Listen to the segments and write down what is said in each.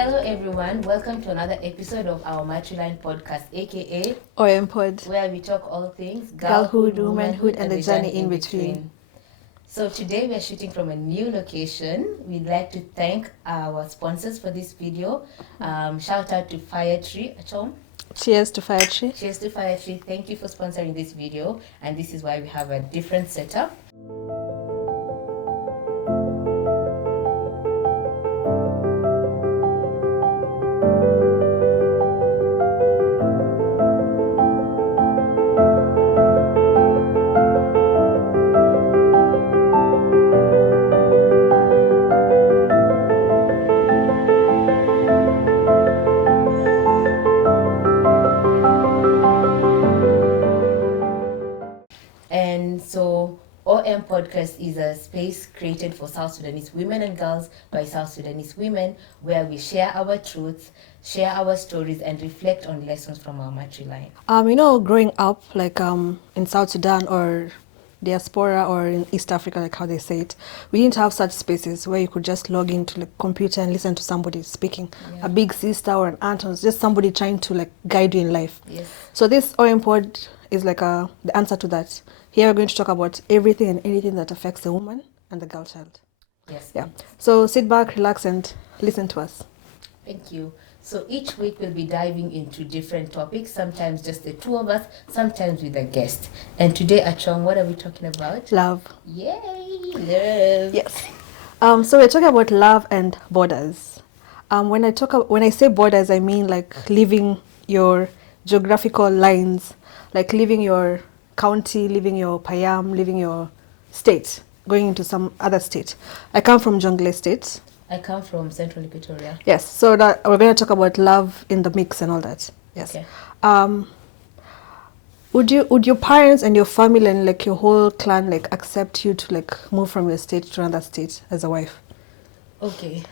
Hello everyone, welcome to another episode of our Matriline podcast, aka Pod, where we talk all things girlhood, womanhood, and the journey in between. So today we are shooting from a new location. We'd like to thank our sponsors for this video. Shout out to Hayatti, Achom. Cheers to Hayatti. Cheers to Hayatti. Thank you for sponsoring this video, and this is why we have a different setup. Podcast is a space created for South Sudanese women and girls by South Sudanese women, where we share our truths, share our stories, and reflect on lessons from our matriline. Growing up in South Sudan or diaspora or in East Africa, like how they say it, we didn't have such spaces where you could just log into the computer and listen to somebody speaking. Yeah. A big sister or an aunt or just somebody trying to guide you in life. Yes. So this Pod is the answer to that. Here we're going to talk about everything and anything that affects the woman and the girl child. Yes. Yeah. So sit back, relax, and listen to us. Thank you. So each week we'll be diving into different topics, sometimes just the two of us, sometimes with a guest. And today, Achom, what are we talking about? Love. Yay! Love. Yes. So we're talking about love and borders. When I say borders, I mean leaving your geographical lines, leaving your county, leaving your payam, leaving your state, going into some other state. I come from Jonglei state. I come from Central Equatoria. Yes, so that we're going to talk about love in the mix and all that. Yes. Okay. Would your parents and your family and your whole clan accept you to move from your state to another state as a wife? Okay.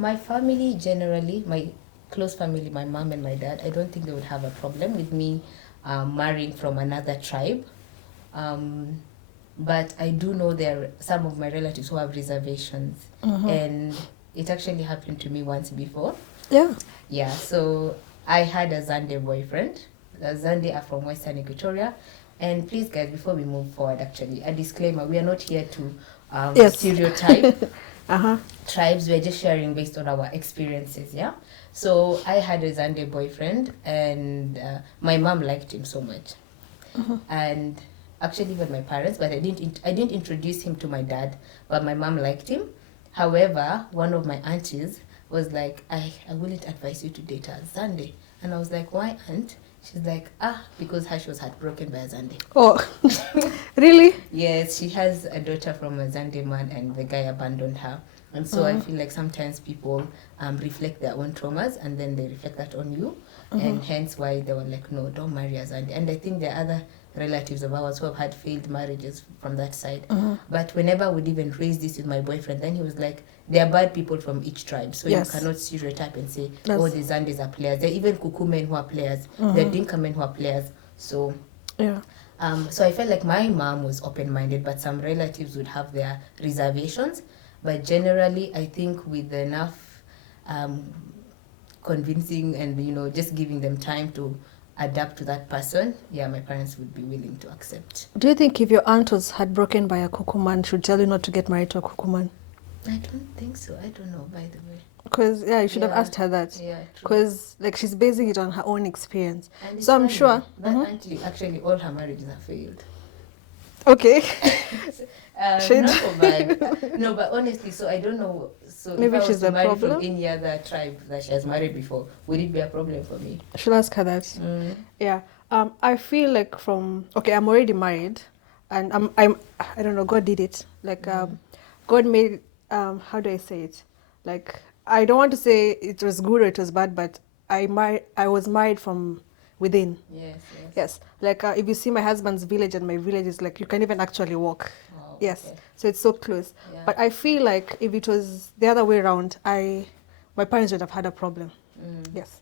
My family generally, my close family, my mom and my dad, I don't think they would have a problem with me marrying from another tribe. But I do know there are some of my relatives who have reservations. Mm-hmm. And it actually happened to me once before. Yeah. Yeah, so I had a Zande boyfriend. The Zande are from Western Equatoria. And please, guys, before we move forward, actually, a disclaimer, we are not here to stereotype tribes. We're just sharing based on our experiences, yeah? So I had a Zande boyfriend, and my mom liked him so much. Mm-hmm. And actually even my parents, but I didn't introduce him to my dad, but my mom liked him. However, one of my aunties was like, I wouldn't advise you to date a Zande. And I was like, why, aunt? She's like, because she was heartbroken by a Zande. Oh, really? Yes, she has a daughter from a Zande man, and the guy abandoned her. And so I feel like sometimes people reflect their own traumas, and then they reflect that on you. Mm-hmm. And hence why they were like, no, don't marry a Zande. And I think there are other relatives of ours who have had failed marriages from that side. Mm-hmm. But whenever I would even raise this with my boyfriend, then he was like, there are bad people from each tribe. So you cannot stereotype and say, the Zandes are players. There are even Kuku men who are players. Mm-hmm. There are Dinka men who are players. So yeah. So I felt like my mom was open-minded, but some relatives would have their reservations. But generally, I think with enough convincing and, just giving them time to adapt to that person, my parents would be willing to accept. Do you think if your aunt was heartbroken by a Kuku man, she would tell you not to get married to a Kuku man? I don't think so. I don't know, by the way. Because, you should have asked her that. Yeah, because, she's basing it on her own experience. So I'm sure. That auntie, actually, all her marriages have failed. Okay. Not for bad. No, but honestly, so I don't know. So maybe if I was she's to a marry problem from any other tribe that she has married before, would it be a problem for me? I should ask her that. Mm. Yeah. I feel like I'm already married, and I don't know. God did it. God made. How do I say it? I don't want to say it was good or it was bad, but I was married from within. Yes. If you see my husband's village and my village is you can even actually walk. Oh, yes. Okay. So it's so close. Yeah. But I feel like if it was the other way around, my parents would have had a problem. Mm. Yes.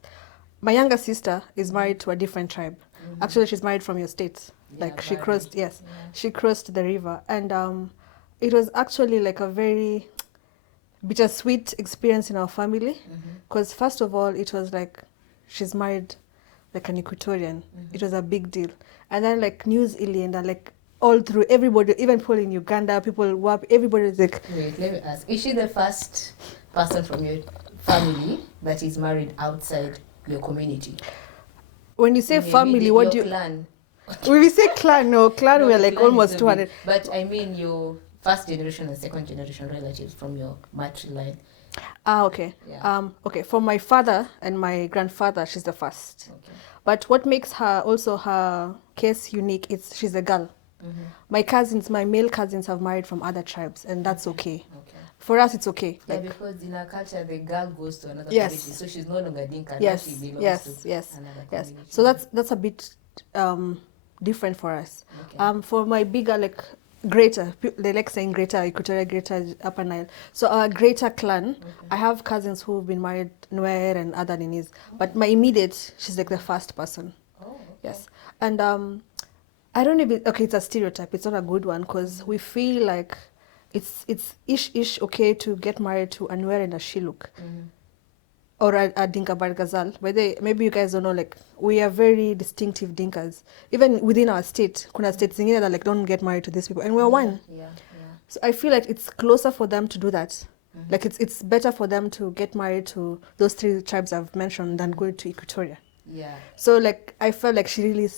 My younger sister is married to a different tribe. Mm-hmm. Actually, she's married from your state. She Bari. crossed, she crossed the river. And it was actually a very bittersweet experience in our family. Because first of all, it was like she's married like an Equatorian. It was a big deal. And then like news and like all through everybody, even people in Uganda, people WAP, everybody was like. Wait, let me ask. Is she the first person from your family that is married outside your community? When you say family, what do you... clan? When we say clan, no, clan we're like almost 200. But I mean your first generation and second generation relatives from your matriline. Okay. Yeah. Okay, for my father and my grandfather, she's the first. Okay. But what makes her also her case unique is she's a girl. My cousins, my male cousins have married from other tribes, and that's okay. For us, it's okay. Yeah, like, because in our culture, the girl goes to another yes. community, so she's no longer Dinka. Yes, Now she belongs yes, to yes, another yes. community. So that's a bit different for us. Okay. For my bigger, like greater, they like saying greater Equatoria, greater Upper Nile. So our greater clan, I have cousins who've been married Nuer and other Ninis, but my immediate, she's like the first person. Oh, okay. Yes, and I don't even, okay, it's a stereotype. It's not a good one because we feel like it's ish okay to get married to a Nuer and a Shiluk. Or a Dinka Bargazal. But maybe you guys don't know, like, we are very distinctive Dinkas. Even within our state, kuna states zingine that like don't get married to these people. And we're one. Yeah. So I feel like it's closer for them to do that. Like it's better for them to get married to those 3 tribes I've mentioned than going to Equatoria. Yeah. So like I felt like she really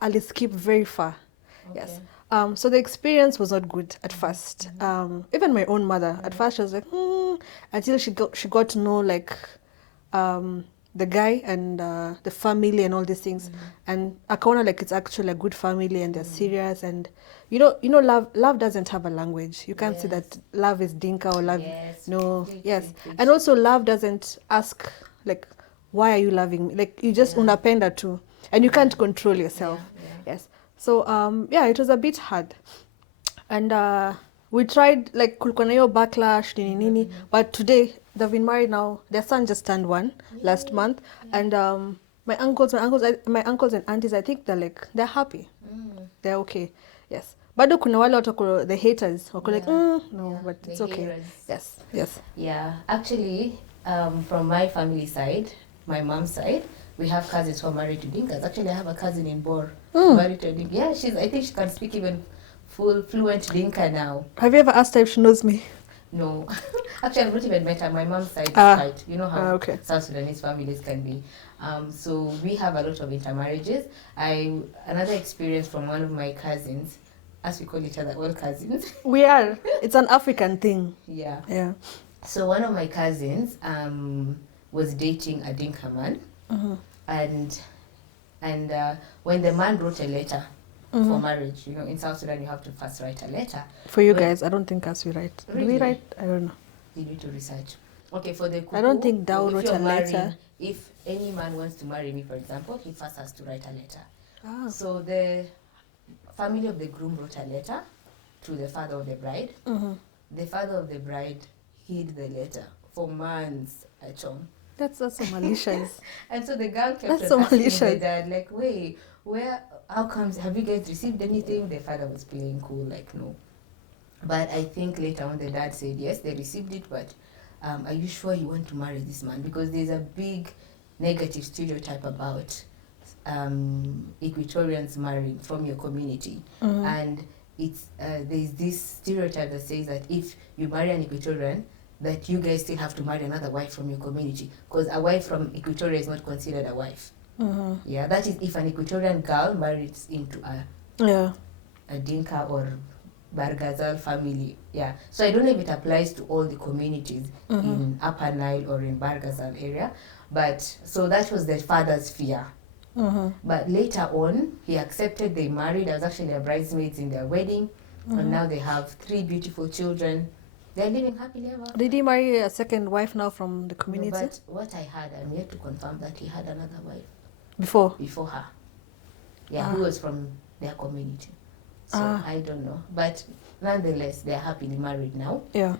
at least skipped very far. Okay. Yes. So the experience was not good at first. Even my own mother, at first she was like, until she got to know like the guy and the family and all these things, and akaona like it's actually a good family and they're serious, and you know love doesn't have a language. You can't say that love is Dinka or love. Yes. No. Yes. And also love doesn't ask like why are you loving me, like you just unapenda too, and you can't control yourself. Yes. So it was a bit hard, and we tried like kulikuwa na hiyo backlash nini, but today they've been married now. Their son just turned 1 last month, and my uncles and aunties, I think they're happy. They're okay. Yes. Bado kuna wale watu the haters wako like no, but it's okay. Haters. Yes. Yeah. Actually, from my family side, my mom's side, we have cousins who are married to Dinkas. Actually, I have a cousin in Bor married to a Dinka. Yeah, I think she can speak even fluent Dinka now. Have you ever asked her if she knows me? No. Actually, I've not even met her. My mom's side is quite, you know how South Sudanese families can be. So we have a lot of intermarriages. Another experience from one of my cousins, as we call each other, all cousins. We are. It's an African thing. Yeah. So one of my cousins was dating a Dinka man, and when the man wrote a letter for marriage, in South Sudan you have to first write a letter. For you guys, I don't think as we write. Really? Do we write? I don't know. You need to research. Okay, for the Kuku, I don't think Dao wrote a letter. If any man wants to marry me, for example, he first has to write a letter. So the family of the groom wrote a letter to the father of the bride. The father of the bride hid the letter for months at home. That's so malicious. And so the girl kept on asking the dad, like, wait, how comes, have you guys received anything? The father was playing cool, like, no. But I think later on the dad said, yes, they received it, but are you sure you want to marry this man? Because there's a big negative stereotype about Equatorians marrying from your community. And there's this stereotype that says that if you marry an Equatorian, that you guys still have to marry another wife from your community, because a wife from Equatoria is not considered a wife. Yeah, that is if an Equatorian girl marries into a Dinka or Bargazal family. Yeah, so I don't know if it applies to all the communities in Upper Nile or in Bargazal area, but so that was the father's fear. But later on, he accepted, they married. I was actually a bridesmaid in their wedding, and now they have 3 beautiful children. They're living happily ever after. Did he marry a second wife now from the community? No, but what I heard, I'm yet to confirm that he had another wife. Before her. Yeah, who was from their community. So I don't know. But nonetheless, they're happily married now. Yeah.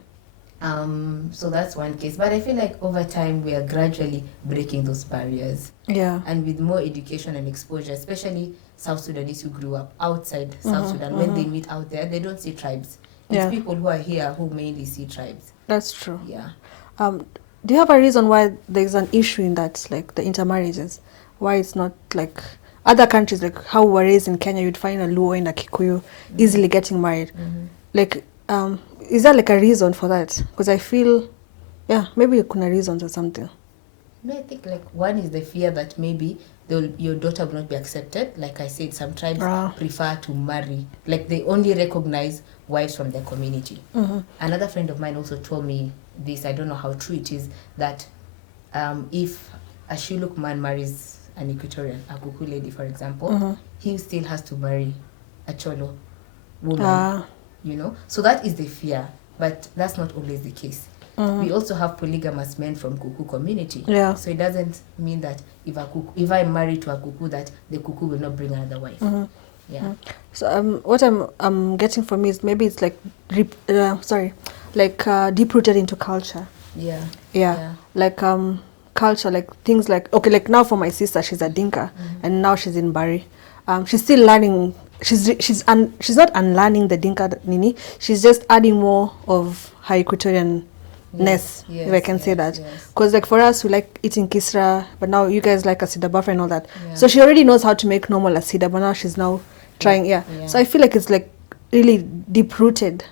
So that's one case. But I feel like over time, we are gradually breaking those barriers. Yeah. And with more education and exposure, especially South Sudanese who grew up outside South Sudan, when they meet out there, they don't see tribes. It's people who are here who mainly see tribes. That's true. Yeah. Do you have a reason why there's an issue in that, like the intermarriages? Why it's not like other countries, like how we were raised in Kenya, you'd find a Luo and a Kikuyu easily getting married. Like, is there like a reason for that? Because I feel, maybe kuna reasons or something. I think like one is the fear that maybe your daughter will not be accepted. Like I said, some tribes prefer to marry, like they only recognize wives from their community. Another friend of mine also told me this, I don't know how true it is, that if a Shilluk man marries an Equatorian, a Kuku lady for example, he still has to marry a Cholo woman, you know. So that is the fear, but that's not always the case. We also have polygamous men from Kuku community. Yeah. So it doesn't mean that if I'm married to a Kuku, that the Kuku will not bring another wife. Yeah. So what I'm getting from is maybe it's like deep rooted into culture. Yeah. Like culture, like things like, okay, like now for my sister, she's a Dinka, and now she's in Bari. She's still learning. She's not unlearning the Dinka nini. She's just adding more of her Equatorian ness, if I can say that. Because like for us, we like eating kisra, but now you guys like asida buffer and all that. So she already knows how to make normal asida, but now she's now trying. So I feel like it's like really deep rooted.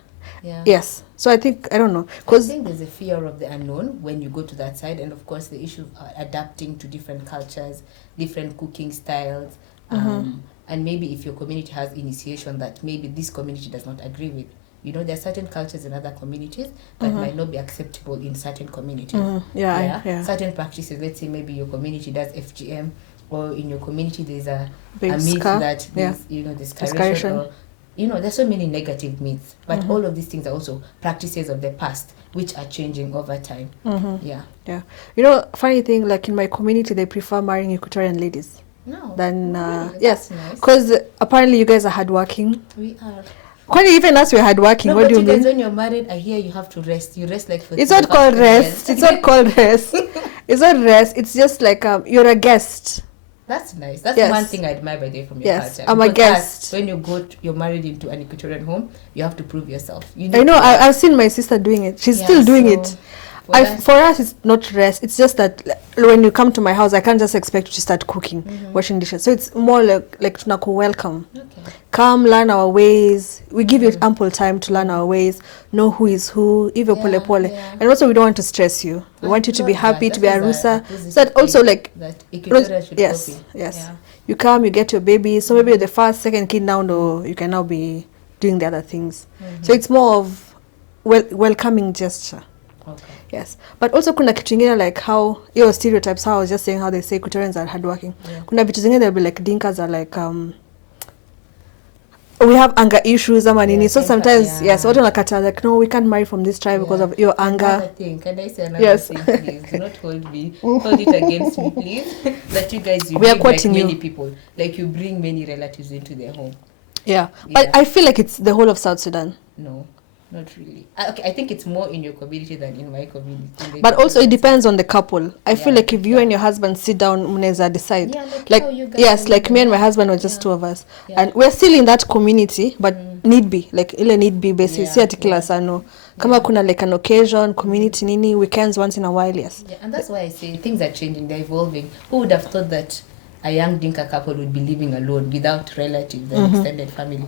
Yes. So I think, I don't know. I think there's a fear of the unknown when you go to that side, and of course the issue of adapting to different cultures, different cooking styles, and maybe if your community has initiation that maybe this community does not agree with. You know, there are certain cultures in other communities that might not be acceptable in certain communities. Certain practices, let's say maybe your community does FGM, or in your community there's a myth that there's, you know, discretion, or, you know, there's so many negative myths. But all of these things are also practices of the past, which are changing over time. Yeah. You know, funny thing, like in my community, they prefer marrying Equatorian ladies. No. Than, really? yes. Because apparently you guys are hardworking. We are. Even us, we're hardworking. What do you mean? When you're married, I hear you have to rest. You rest like for It's not called rest. It's not called rest. It's not rest. It's just like you're a guest. That's nice. That's one thing I admire by the way from your culture. I'm a guest. When you're married into an Equatorian home, you have to prove yourself. I know. I've seen my sister doing it. She's still doing it. For us, it's not rest. It's just that when you come to my house, I can't just expect you to start cooking, washing dishes. So it's more like tunako welcome. Come, learn our ways. We give you ample time to learn our ways, know who is who, even pole pole. And also, we don't want to stress you. We want you to be happy, to be arusa. So that also like, yes. You come, you get your baby. So maybe you're the first, second kid now, no, you can now be doing the other things. So it's more of welcoming gesture. Yes, but also kuna kitu ingine like how your stereotypes, how I was just saying how they say Equatorians are hardworking. Kuna vitu zingine they'll be like Dinkas are like we have anger issues ama nini. So sometimes watu wanakata like no, we can't marry from this tribe because of your anger. Another thing, can I say another thing, please? Do not hold it against me, please. That you guys, you bring like many people, like you bring many relatives into their home. But I feel like it's the whole of South Sudan. No. Not really. Okay, I think it's more in your community than in my community. But also it depends on the couple. I feel like if you and your husband sit down, mneza decide. Like me and my husband were just two of us. And we're still in that community, but need be basis. Si atikila sano. Kama kuna like an occasion, community nini, weekends once in a while, yes. Yeah, and that's why I say things are changing, they're evolving. Who would have thought that a young Dinka couple would be living alone without relatives and extended family?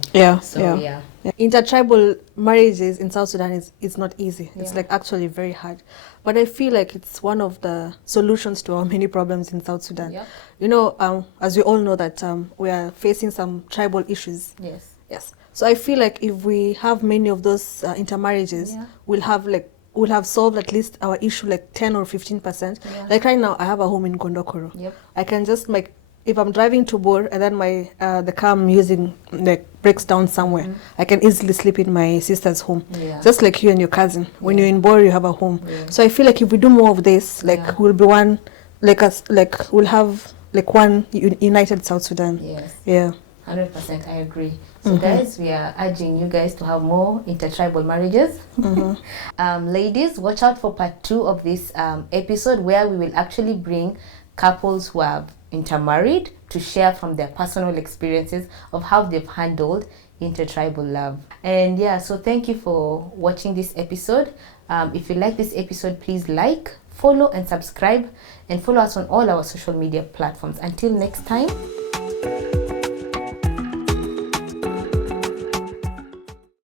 Intertribal marriages in South Sudan is not easy. It's like actually very hard. But I feel like it's one of the solutions to our many problems in South Sudan. You know, as we all know that we are facing some tribal issues. Yes. So I feel like if we have many of those intermarriages, we'll have solved at least our issue like 10 or 15%. Like right now, I have a home in Gondokoro. I can just like, if I'm driving to Bor and then my the car I'm using like breaks down somewhere, I can easily sleep in my sister's home. Just like you and your cousin. When you're in Bor, you have a home. So I feel like if we do more of this, like we'll be one, we'll have like one united South Sudan. 100%, I agree. So guys, we are urging you guys to have more intertribal marriages. Ladies, watch out for part 2 of this episode where we will actually bring couples who have intermarried to share from their personal experiences of how they've handled intertribal love. And yeah, so thank you for watching this episode. If you like this episode, please like, follow and subscribe, and follow us on all our social media platforms. Until next time.